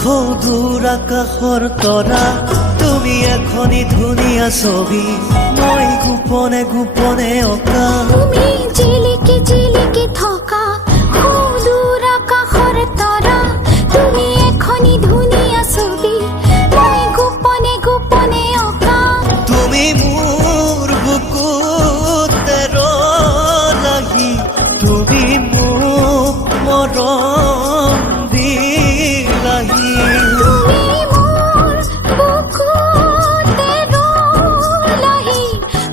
সৌদূৰ আকাশৰ তৰা তুমি এখনি ধুনীয়া ছবি মই গোপনে গোপনে অঁকা তুমি জিলিকি জিলিকি থকা সৌদূৰ আকাশৰ তৰা তুমি এখনি ধুনীয়া ছবি মই গোপনে গোপনে অঁকা তুমি মোৰ বুকুতে লাগি তুমি মোক মৰম দিলাহি তুমি মোৰ বুকুতে ৰলাহি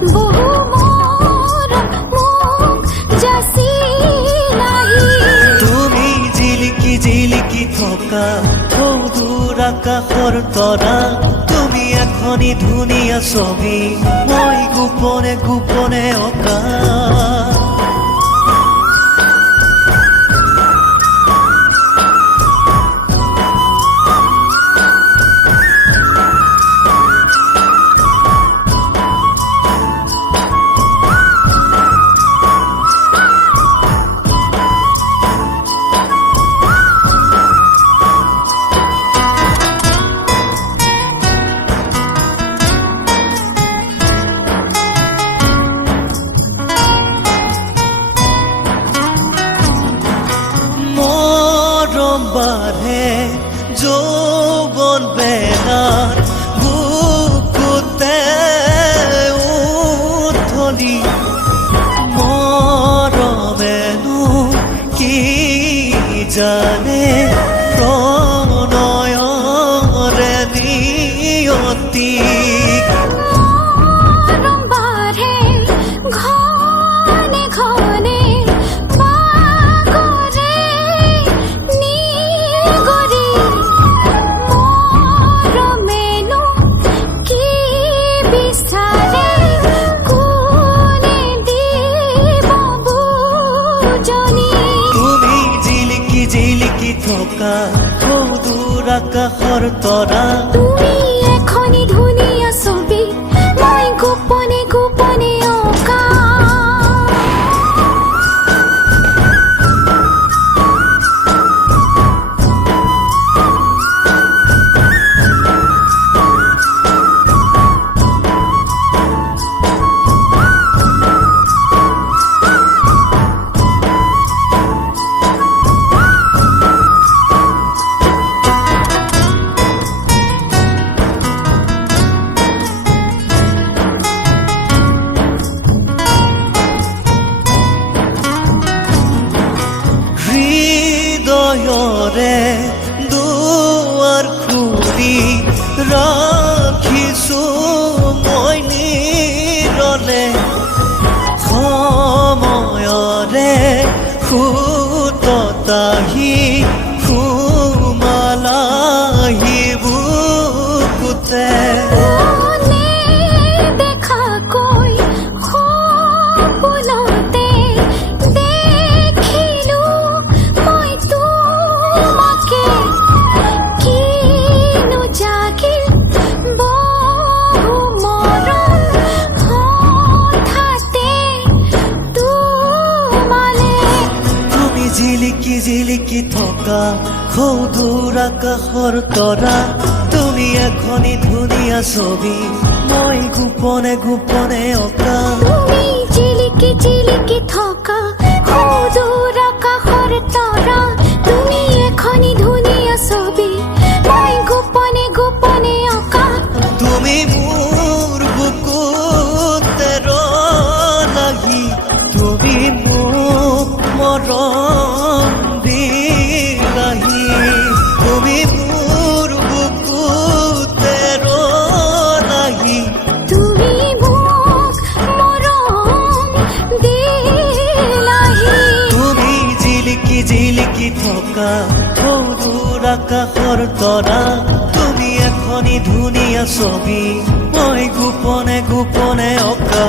বহু মৰম মোক যাচিলাহি তুমি জিলিকি জিলিকি থকা সৌদূৰ আকাশৰ তৰা তুমি এখনি ধুনীয়া ছবি মই গোপনে গোপনে অঁকা বাঢ়ে যৌবন বেলাৰ বুকুতে উঠলি মৰমেনো কি জানে প্ৰণয়ৰে নিয়তি মৰম বাঢ়ে ঘনে ঘনে বাগৰে নিগৰি মৰমেনো কি বিচাৰে কোনে দিব বুজনি তুমি জিলিকি জিলিকি থকা সৌদূৰ আকাশৰ তৰা তুমি এখনি ধুনীয়া ছবি মই গোপনে গোপনে অঁকা হৃদয়ৰে দুৱাৰ খুলি ৰাখিছো মই নিৰলে সময়ৰে সুততাহি সুমালাহি বুকুতে মনে দেখাকৈ সপোনতে দেখিলো মই তোমাকে কিনো জাগিল বহু মৰম হঠাতে তোমালে তুমি জিলিকি জিলিকি থকা সৌদূৰ আকাশৰ তৰা তুমি এখনি ধুনীয়া ছবি মই গোপনে গোপনে অঁকা তুমি জিলিকি জিলিকি থকা সৌদূৰ আকাশৰ তৰা তুমি এখনি ধুনীয়া ছবি মই গোপনে গোপনে অঁকা তুমি মোৰ বুকুতে লাগি তুমি মোক মৰম দিলাহি তুমি মোৰ বুকুতে লাগি তুমি মোক মৰম দিলাহি তুমি জিলিকি জিলিকি থকা সৌদূৰ আকাশৰ তৰা তুমি এখনি ধুনীয়া ছবি মই গোপনে গোপনে অঁকা